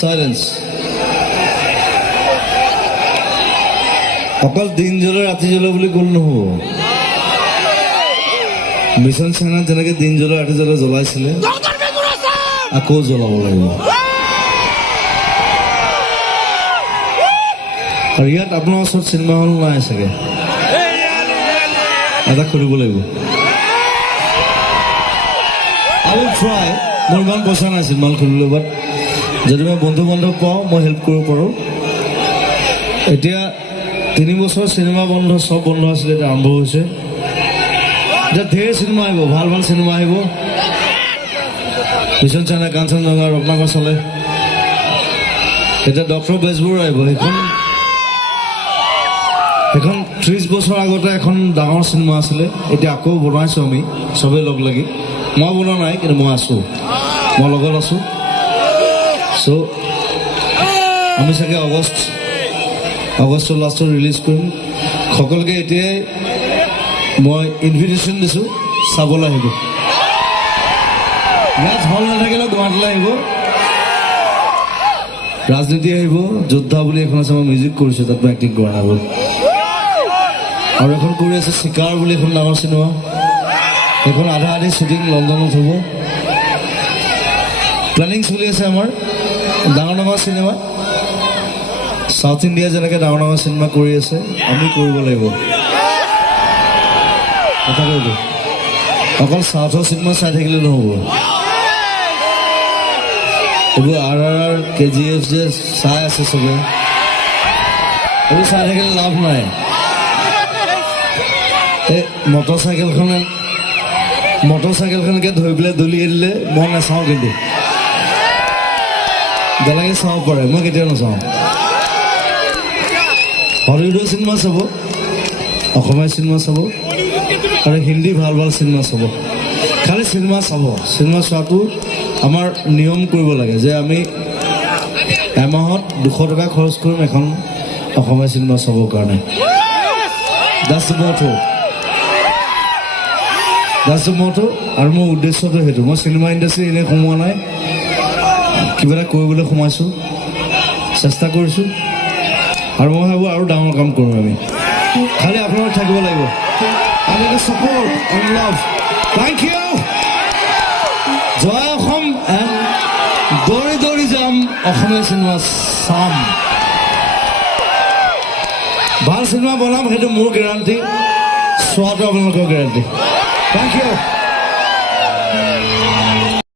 Silence. অকল দিন জ্বলে ৰাতি জ্বলে বুলি ক'ল নহ'ব মিছন চাইনাত যেনেকে দিন জ্বলে ৰাতি জ্বলে জ্বলাইছিলে আকৌ জ্বলাব লাগিব আৰু ইয়াত আপোনাৰ ওচৰত চিনেমা হল নাই চাগে এটা খুলিব লাগিব I will try মোৰ ইমান পইচা নাই চিনেমা হল খুলিবলৈ বাট যদি মই বন্ধু বান্ধৱ পাওঁ মই হেল্প কৰিব পাৰোঁ এতিয়া 3 বছৰ চিনেমা বন্ধ সব বন্ধ আছিলে এটা আৰম্ভ হৈছে এতিয়া ধেৰ চিনেমা আহিব ভাল ভাল চিনেমা আহিব মিছন চাইনা কাঞ্চনজংঘা ৰত্নাকৰ চলে এতিয়া ডক্টৰ বেজবৰুৱা আহিব এখন 30 বছৰ আগতে এখন ডাঙৰ চিনেমা আছিলে এতিয়া আকৌ বনাইছোঁ আমি চবেই লগ লাগি মই বনোৱা নাই কিন্তু মই আছোঁ মই লগত আছোঁ চ' আমি চাগে আগষ্টৰ লাষ্টত ৰিলিজ কৰিম সকলোকে এতিয়াই মই ইনভিটেশ্যন দিছোঁ চাবলৈ আহিব ইয়াত হল নাথাকিলে গুৱাহাটীলৈ আহিব ৰাজনীতি আহিব যোদ্ধা বুলি এখন আছে মই মিউজিক কৰিছোঁ তাত মই এক্টিং কৰা নাই আৰু এখন কৰি আছে চিকাৰ বুলি এখন ডাঙৰ চিনেমা এখন আধা আধি শ্বুটিং লণ্ডনত হ'ব প্লেনিং চলি আছে আমাৰ ডাঙৰ ডাঙৰ চিনেমা সাউথ ইণ্ডিয়া যেনেকৈ ডাঙৰ ডাঙৰ চিনেমা কৰি আছে আমি কৰিব লাগিব কথা কৈছোঁ অকল সাউথৰ চিনেমা চাই থাকিলে নহ'ব এইবোৰ RRR KGF যে চাই আছে চবে এইবোৰ চাই থাকিলে লাভ নাই এই মটৰচাইকেলখনকে ধৰি পেলাই দলিয়াই দিলে মই নাচাওঁ কিন্তু বেলেগে চাব পাৰে মই কেতিয়াও নাচাওঁ হলিউডৰ চিনেমা চাব অসমীয়া চিনেমা চাব আৰু হিন্দী ভাল ভাল চিনেমা চাব খালি চিনেমা চোৱাটো আমাৰ নিয়ম কৰিব লাগে যে আমি এমাহত 200 টকা খৰচ কৰিম এখন অসমীয়া চিনেমা চাবৰ কাৰণে That's the motto আৰু মোৰ উদ্দেশ্যটো সেইটো মই চিনেমা ইণ্ডাষ্ট্ৰী এনেই সোমোৱা নাই কিবা এটা কৰিবলৈ সোমাইছোঁ চেষ্টা কৰিছোঁ আৰু মই ভাবোঁ আৰু ডাঙৰ কাম কৰোঁ আমি খালি আপোনালোক থাকিব লাগিব I need support and love thank you জয় অসম এণ্ড দৌৰি দৌৰি যাম অসমীয়া চিনেমা চাম ভাল চিনেমা বনাম সেইটো মোৰ গেৰাণ্টি চোৱাটো আপোনালোকৰ গেৰাণ্টি Thank you.